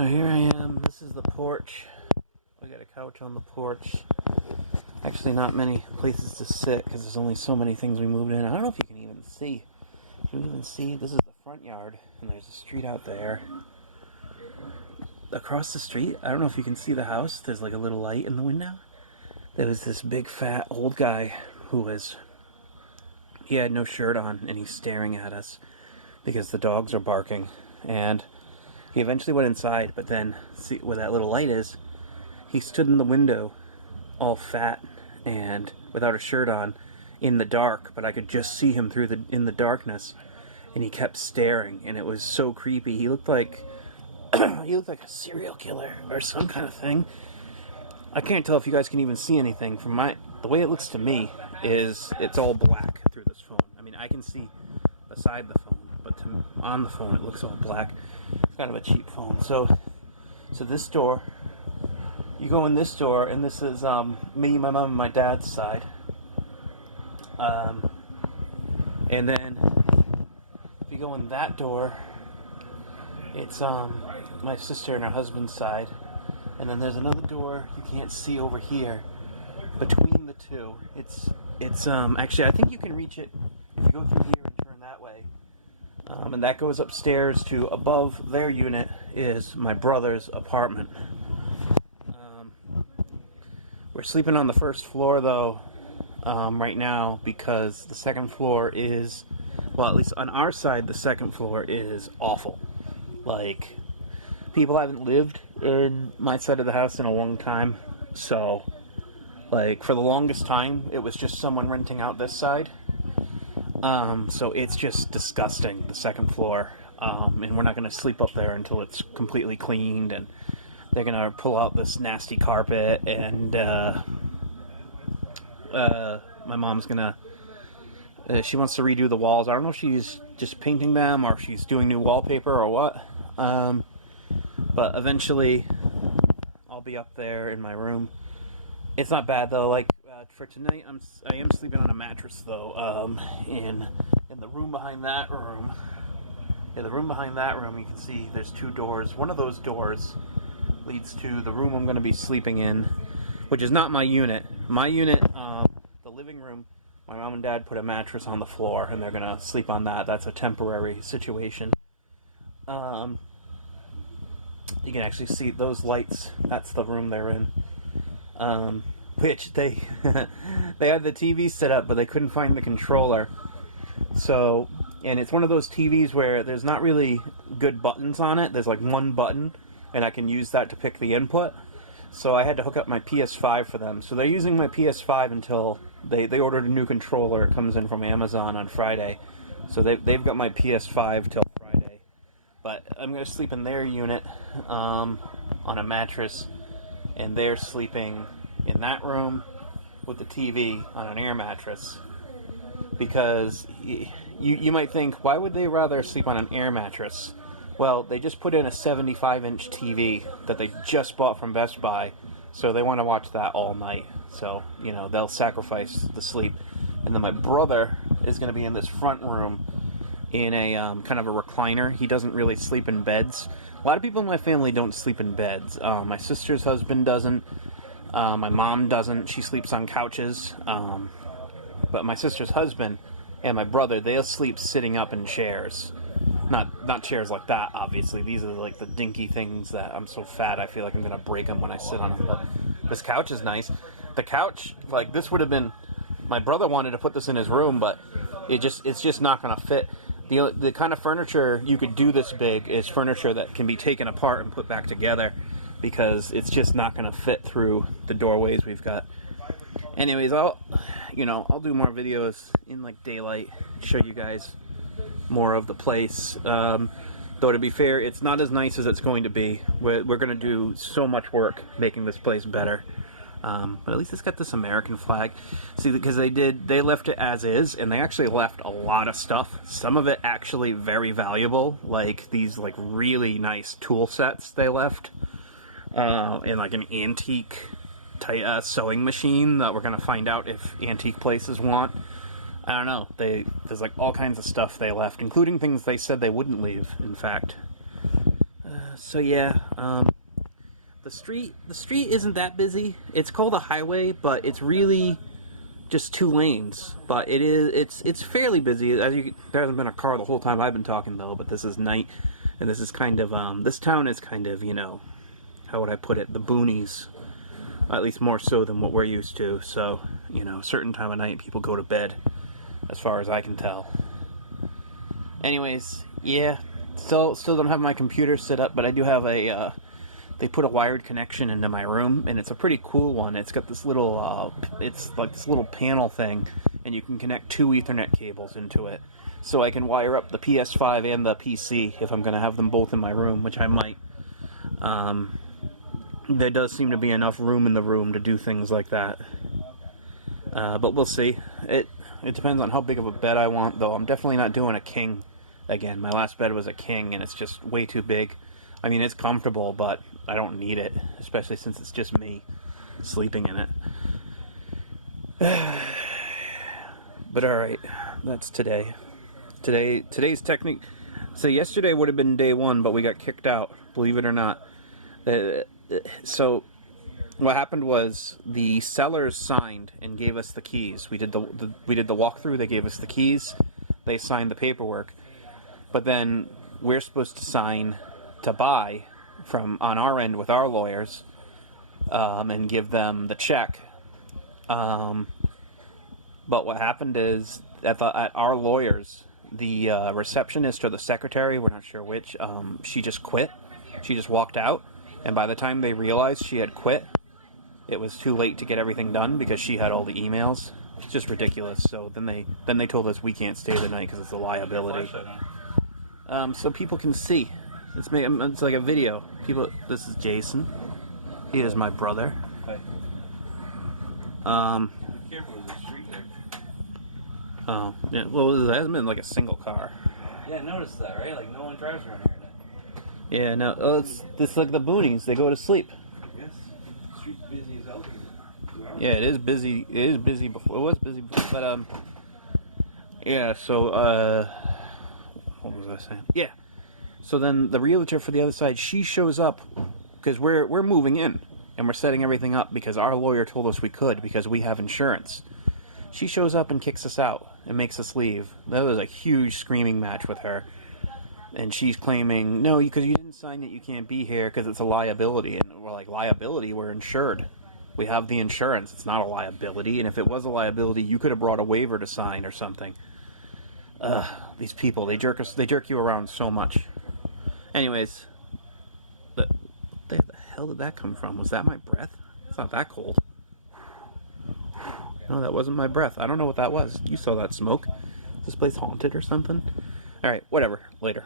So here I am. This is the porch. I got a couch on the porch. Actually, not many places to sit because there's only so many things we moved in. I don't know if you can even see. Can you even see? This is the front yard, and there's a street out there. Across the street, I don't know if you can see the house. There's like a little light in the window. There was this big fat old guy he had no shirt on, and he's staring at us because the dogs are barking. And he eventually went inside, but then, see where that little light is? He stood in the window, all fat and without a shirt on, in the dark, but I could just see him in the darkness, and he kept staring, and it was so creepy. He looked like he looked like a serial killer or some kind of thing. I can't tell if you guys can even see anything from the way it looks to me is it's all black through this phone. I mean, I can see beside the phone, but on the phone it looks all black. It's kind of a cheap phone. So this door, you go in this door, and this is me, my mom, and my dad's side. And then if you go in that door, it's my sister and her husband's side. And then there's another door you can't see over here between the two. It's actually, I think you can reach it if you go through here and turn that way. And that goes upstairs to above their unit is my brother's apartment. We're sleeping on the first floor though right now because the second floor is, well, at least on our side, the second floor is awful. Like, people haven't lived in my side of the house in a long time, so like for the longest time it was just someone renting out this side. So it's just disgusting, the second floor, and we're not going to sleep up there until it's completely cleaned, and they're going to pull out this nasty carpet, and my mom's going to, she wants to redo the walls. I don't know if she's just painting them or if she's doing new wallpaper or what, but eventually I'll be up there in my room. It's not bad though, like, for tonight, I am sleeping on a mattress though, in the room behind that room. Yeah, the room behind that room, you can see there's two doors. One of those doors leads to the room I'm going to be sleeping in, which is not my unit. My unit, the living room, my mom and dad put a mattress on the floor, and they're going to sleep on that. That's a temporary situation. You can actually see those lights. That's the room they're in. Which they had the TV set up, but they couldn't find the controller. So, and it's one of those TVs where there's not really good buttons on it. There's like one button, and I can use that to pick the input. So I had to hook up my PS5 for them. So they're using my PS5 until they ordered a new controller. It comes in from Amazon on Friday. So they've got my PS5 till Friday. But I'm going to sleep in their unit on a mattress, and they're sleeping in that room with the TV on an air mattress. Because you might think, why would they rather sleep on an air mattress? Well, they just put in a 75-inch TV that they just bought from Best Buy, so they want to watch that all night. So, you know, they'll sacrifice the sleep. And then my brother is going to be in this front room in a kind of a recliner. He doesn't really sleep in beds. A lot of people in my family don't sleep in beds. My sister's husband doesn't. My mom doesn't. She sleeps on couches. But my sister's husband and my brother, they'll sleep sitting up in chairs. Not chairs like that, obviously. These are like the dinky things that I'm so fat I feel like I'm going to break them when I sit on them. But this couch is nice. The couch, like, this would have been... My brother wanted to put this in his room, but it's just not going to fit. The kind of furniture you could do this big is furniture that can be taken apart and put back together, because it's just not going to fit through the doorways we've got. Anyways, I'll do more videos in like daylight, show you guys more of the place. Though to be fair, it's not as nice as it's going to be. We're going to do so much work making this place better. But at least it's got this American flag. See, because they left it as is, and they actually left a lot of stuff. Some of it actually very valuable, like these like really nice tool sets they left. And like an antique sewing machine that we're going to find out if antique places want. I don't know. There's like all kinds of stuff they left, including things they said they wouldn't leave, in fact. So yeah, the street isn't that busy. It's called a highway, but it's really just 2 lanes. But it's fairly busy. There hasn't been a car the whole time I've been talking though. But this is night, and this is kind of this town is kind of, how would I put it, the boonies, at least more so than what we're used to. So a certain time of night people go to bed, as far as I can tell. Anyways, yeah, still don't have my computer set up, but I do have they put a wired connection into my room, and it's a pretty cool one. It's got this little, it's like this little panel thing, and you can connect 2 Ethernet cables into it. So I can wire up the PS5 and the PC if I'm going to have them both in my room, which I might. There does seem to be enough room in the room to do things like that. But we'll see. It depends on how big of a bed I want, though. I'm definitely not doing a king again. My last bed was a king, and it's just way too big. I mean, it's comfortable, but I don't need it, especially since it's just me sleeping in it. But alright, that's today. Today's technique. So yesterday would have been day 1, but we got kicked out, believe it or not. So what happened was the sellers signed and gave us the keys. We did the walkthrough. They gave us the keys. They signed the paperwork, but then we're supposed to sign to buy on our end with our lawyers, and give them the check. But what happened is at our lawyers, the receptionist or the secretary, we're not sure which, she just quit. She just walked out, and by the time they realized she had quit, it was too late to get everything done because she had all the emails. It's just ridiculous. So then they told us we can't stay the night because it's a liability. So people can see. It's like a video. This is Jason. He is my brother. Careful with the street there. Oh, yeah. Well, there hasn't been like a single car. Yeah, I noticed that, right? Like no one drives around here at night. Yeah, no. Oh, it's like the boonies. They go to sleep. Yes. The street's busy as hell. Yeah, it is busy. It is busy before. It was busy before, but yeah. So what was I saying? Yeah. So then the realtor for the other side, she shows up because we're moving in and we're setting everything up because our lawyer told us we could because we have insurance. She shows up and kicks us out and makes us leave. That was a huge screaming match with her. And she's claiming, no, because you didn't sign it, you can't be here because it's a liability. And we're like, liability? We're insured. We have the insurance. It's not a liability. And if it was a liability, you could have brought a waiver to sign or something. These people, they jerk you around so much. Anyways, what the hell did that come from? Was that my breath? It's not that cold. No, that wasn't my breath. I don't know what that was. You saw that smoke. Is this place haunted or something? Alright, whatever. Later.